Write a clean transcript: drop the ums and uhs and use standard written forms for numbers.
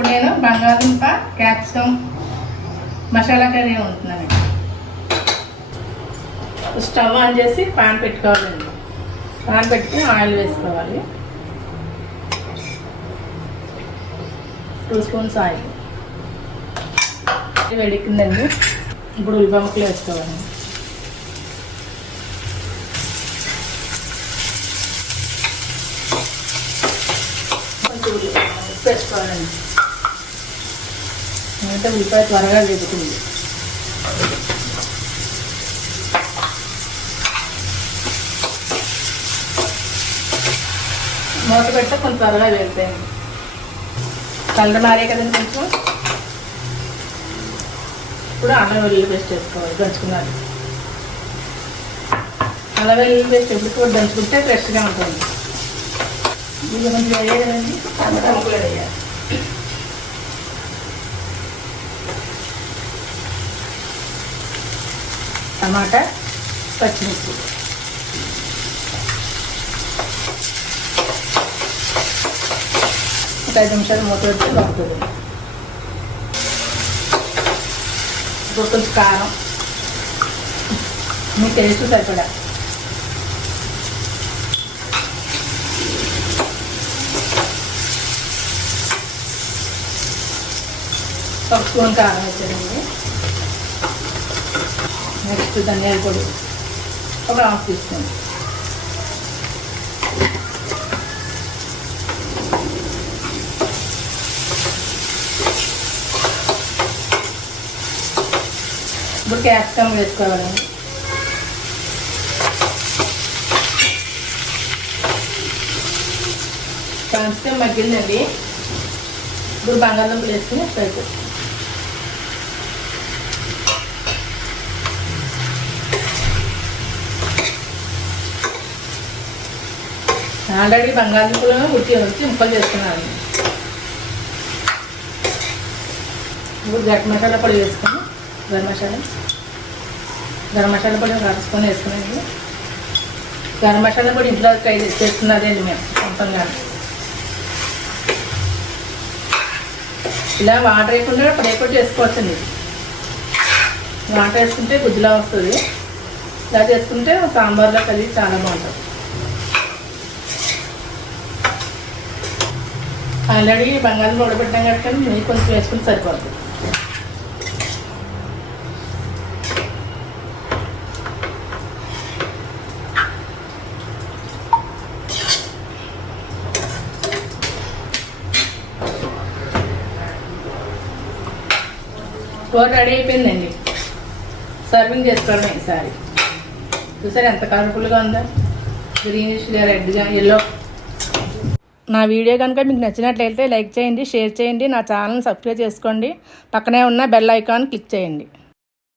ఇప్పుడు నేను బంగాళదుంప క్యాప్సికమ్ మసాలా కర్రీ ఉంటున్నాను. స్టవ్ ఆన్ చేసి పాన్ పెట్టుకోవాలండి. పాన్ పెట్టుకుని ఆయిల్ వేసుకోవాలి. 2 స్పూన్స్ ఆయిల్ వేడికిందండి. ఇప్పుడు ఉల్లిపాయ ముక్కలు వేసుకోవాలి. కొంచెం ఉప్పు వేసుకోవాలండి. అంటే ఉల్లిపాయ త్వరగా వేగుతుంది. మూత పెడితే కొంచెం త్వరగా వేగుతాయండి. కలర్ మారే కదండి కొంచెం. ఇప్పుడు అల్లం వెల్లుల్లి పేస్ట్ వేసుకోవాలి దంచుకున్నాను. అల్లం వెల్లుల్లి పేస్ట్ ఎప్పుడు కూడా దంచుకుంటే ఫ్రెష్గా ఉంటుంది. ఇది కొంచెం వేయాలి కదండి. టమాటా ముక్కలు వేయాలి. టమాటా పచ్చిమిర్చి ఒక 5 నిమిషాలు మూత పెడితే బాగుంటుంది. ఇప్పుడు కొంచెం కారం మీ టేస్ట్ సరిపడా, ఒక స్పూన్ కారం వచ్చేదండి. నెక్స్ట్ ధనియాల పొడి ఒక 1/2 టీ స్పూన్. ఇప్పుడు క్యాప్సికమ్ వేసుకోవాలండి. క్యాప్సికమ్ మగ్గిందండి. ఇప్పుడు బంగాళదుంపలు వేసుకుని ఫ్రై చేస్తాం. ఆల్రెడీ బంగాళదుంపలు ఉడికి ముక్కలు చేసుకున్నాను. ఇప్పుడు గట్టి మసాలా పొడి వేసుకొని గరం మసాలా పొడి 1 స్పూన్ వేసుకున్నాను. గరం మసాలా పొడి ఇంట్లో ట్రై చేసుకున్నదండి మేము సొంతంగా. ఇలా వాటర్ వేయకుండా ఫ్రై కూడా చేసుకోవచ్చండి. వాటర్ వేసుకుంటే గుజ్జులా వస్తుంది. ఇలా చేసుకుంటే సాంబార్లో కలిసి చాలా బాగుంటుంది. ఆల్రెడీ బంగాళదుంప ఉడకబెట్టాం కాబట్టి నెయ్యి కొంచెం వేసుకుని సరిపోతుంది. కూర రెడీ అయిపోయిందండి. సర్వింగ్ చేసుకోవడం ఈసారి. చూసారు ఎంత కలర్ఫుల్గా ఉందో, గ్రీనిష్గా రెడ్గా ఎల్లో. నా వీడియో కనుక మీకు నచ్చినట్లయితే లైక్ చేయండి, షేర్ చేయండి, నా ఛానల్ని సబ్స్క్రైబ్ చేసుకోండి, పక్కనే ఉన్న బెల్ ఐకాన్ క్లిక్ చేయండి.